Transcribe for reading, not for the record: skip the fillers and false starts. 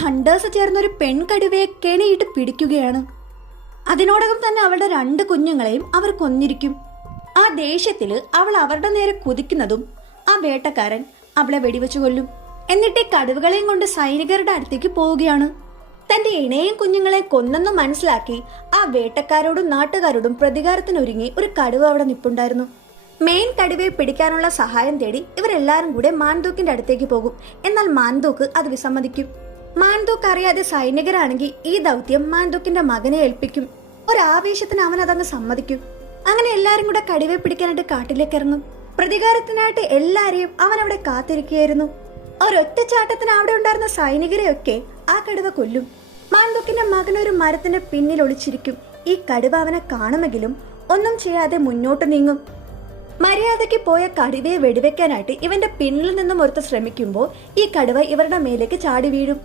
Hunters ചേർന്ന ഒരു പെൺകടുവയെ കെണിയിട്ട് പിടിക്കുകയാണ്. അതിനോടകം തന്നെ അവളുടെ 2 കുഞ്ഞുങ്ങളെയും അവർ കൊന്നിരിക്കും. ആ ദേഷ്യത്തില് അവൾ അവരുടെ നേരെ കുതിക്കുന്നതും ആ വേട്ടക്കാരൻ അവളെ വെടിവെച്ചു കൊല്ലും. എന്നിട്ട് കടുവകളെയും കൊണ്ട് സൈനികരുടെ അടുത്തേക്ക് പോവുകയാണ്. തന്റെ ഇണയും കുഞ്ഞുങ്ങളെയും കൊന്നെന്ന് മനസ്സിലാക്കി ആ വേട്ടക്കാരോടും നാട്ടുകാരോടും പ്രതികാരത്തിനൊരുങ്ങി ഒരു കടുവ അവിടെ നിപ്പുണ്ടായിരുന്നു. മെയിൻ കടുവയെ പിടിക്കാനുള്ള സഹായം തേടി ഇവരെല്ലാരും കൂടെ മാൻതൂക്കിന്റെ അടുത്തേക്ക് പോകും. എന്നാൽ മാൻതൂക്ക് അത് വിസമ്മതിക്കും. മാൻതൂക്ക് അറിയാതെ സൈനികരാണെങ്കിൽ ഈ ദൗത്യം മാൻതൂക്കിന്റെ മകനെ ഏൽപ്പിക്കും. ഒരാവേശത്തിന് അവൻ അതങ്ങ് സമ്മതിക്കും. അങ്ങനെ എല്ലാരും കൂടെ കടുവയെ പിടിക്കാനായിട്ട് കാട്ടിലേക്ക് ഇറങ്ങും. പ്രതികാരത്തിനായിട്ട് എല്ലാരെയും അവൻ അവിടെ കാത്തിരിക്കുകയായിരുന്നു. ഒരൊറ്റച്ചാട്ടത്തിന് അവിടെ ഉണ്ടായിരുന്ന സൈനികരെയൊക്കെ ആ കടുവ കൊല്ലും. മാൻതൂക്കിന്റെ മകൻ ഒരു മരത്തിന്റെ പിന്നിൽ ഒളിച്ചിരിക്കും. ഈ കടുവ അവനെ കാണുമെങ്കിലും ഒന്നും ചെയ്യാതെ മുന്നോട്ട് നീങ്ങും. മര്യാദയ്ക്ക് പോയ കടുവയെ വെടിവെക്കാനായിട്ട് ഇവന്റെ പിന്നിൽ നിന്നും ഒരുത്ത് ശ്രമിക്കുമ്പോൾ ഈ കടുവ ഇവരുടെ മേലേക്ക് ചാടി വീഴും.